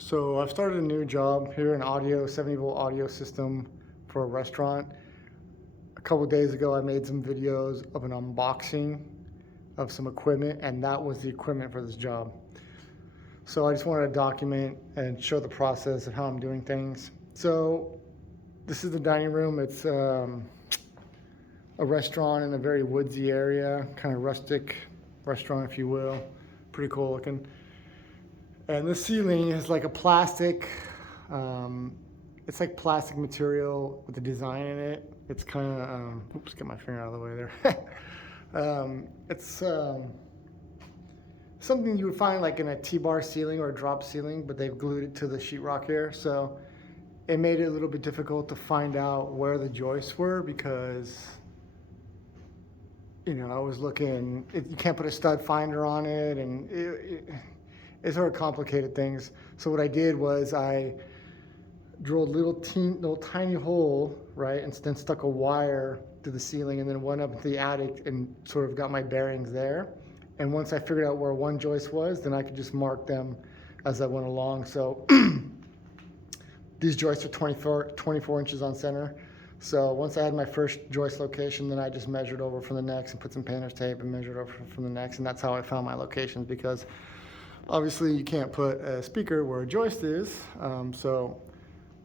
So I've started a new job here, an 70-volt audio system for a restaurant. A couple of days ago, I made some videos of an unboxing of some equipment, and that was the equipment for this job. So I just wanted to document and show the process of how I'm doing things. So this is the dining room. It's a restaurant in a very woodsy area, kind of rustic restaurant, if you will. Pretty cool looking. And the ceiling is like a plastic, it's like plastic material with a design in it. It's kind of, oops, get my finger out of the way there. It's something you would find like in a T-bar ceiling or a drop ceiling, but they've glued it to the sheetrock here. So it made it a little bit difficult to find out where the joists were because, you know, I was looking, you can't put a stud finder on it, and it's sort of complicated things. So what I did was I drilled a little tiny hole, right, and then stuck a wire to the ceiling and then went up into the attic and sort of got my bearings there. And once I figured out where one joist was, then I could just mark them as I went along. So these joists are 24 inches on center. So once I had my first joist location, then I just measured over from the next and put some painter's tape and measured over from the next. And that's how I found my locations, because obviously you can't put a speaker where a joist is. So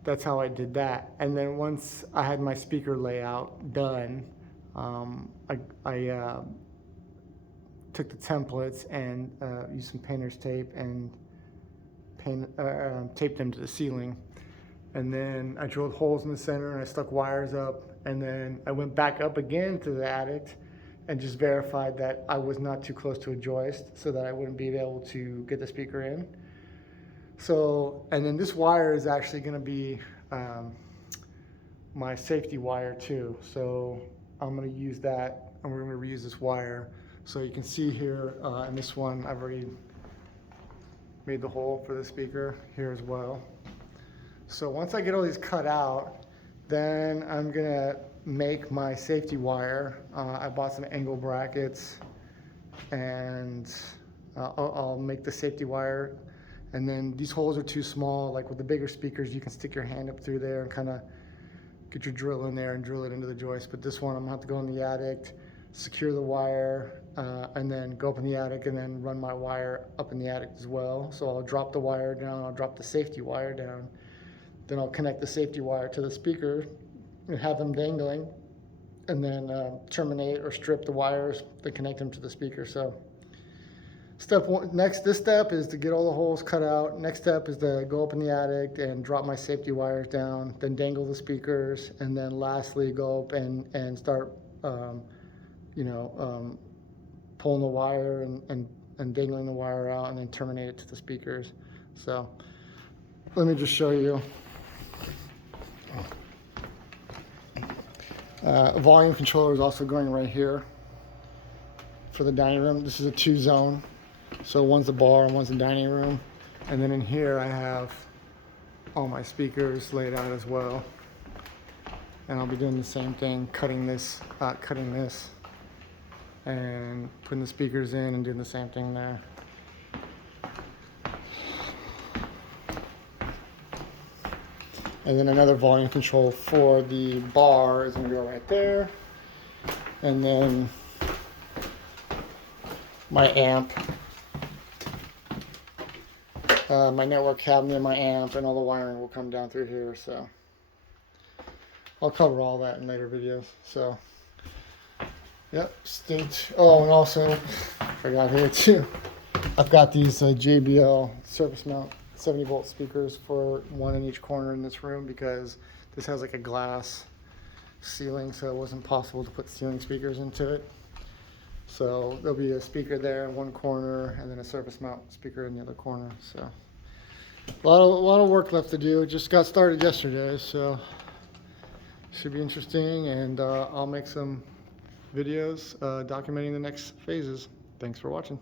that's how I did that. And then once I had my speaker layout done, I took the templates and used some painter's tape and taped them to the ceiling. And then I drilled holes in the center and I stuck wires up. And then I went back up again to the attic and just verified that I was not too close to a joist so that I wouldn't be able to get the speaker in. So, and then this wire is actually going to be my safety wire too. So I'm going to use that, and we're going to reuse this wire. So you can see here in this one, I've already made the hole for the speaker here as well. So once I get all these cut out, then I'm going to make my safety wire. I bought some angle brackets, and I'll make the safety wire. And then these holes are too small. Like with the bigger speakers, you can stick your hand up through there and kind of get your drill in there and drill it into the joist. But this one, I'm gonna have to go in the attic, secure the wire, and then go up in the attic and then run my wire up in the attic as well. So I'll drop the wire down, I'll drop the safety wire down, then I'll connect the safety wire to the speaker and have them dangling, and then terminate or strip the wires, then connect them to the speaker. So step one, this step is to get all the holes cut out. Next step is to go up in the attic and drop my safety wires down, then dangle the speakers, and then lastly go up and start pulling the wire and dangling the wire out, and then terminate it to the speakers. So let me just show you. Volume controller is also going right here for the dining room. This is a 2-zone. So one's the bar and one's the dining room. And then in here I have all my speakers laid out as well. And I'll be doing the same thing, cutting this and putting the speakers in and doing the same thing there. And then another volume control for the bar is going to go right there. And then my amp, my network cabinet, my amp, and all the wiring will come down through here. So I'll cover all that in later videos. So, yep, stay tuned. Oh, and also, I forgot here too, I've got these JBL surface mount 70-volt speakers, for one in each corner in this room, because this has like a glass ceiling, so it wasn't possible to put ceiling speakers into it. So there'll be a speaker there in one corner and then a surface mount speaker in the other corner. So a lot of work left to do. It just got started yesterday, so should be interesting, and I'll make some videos documenting the next phases. Thanks for watching.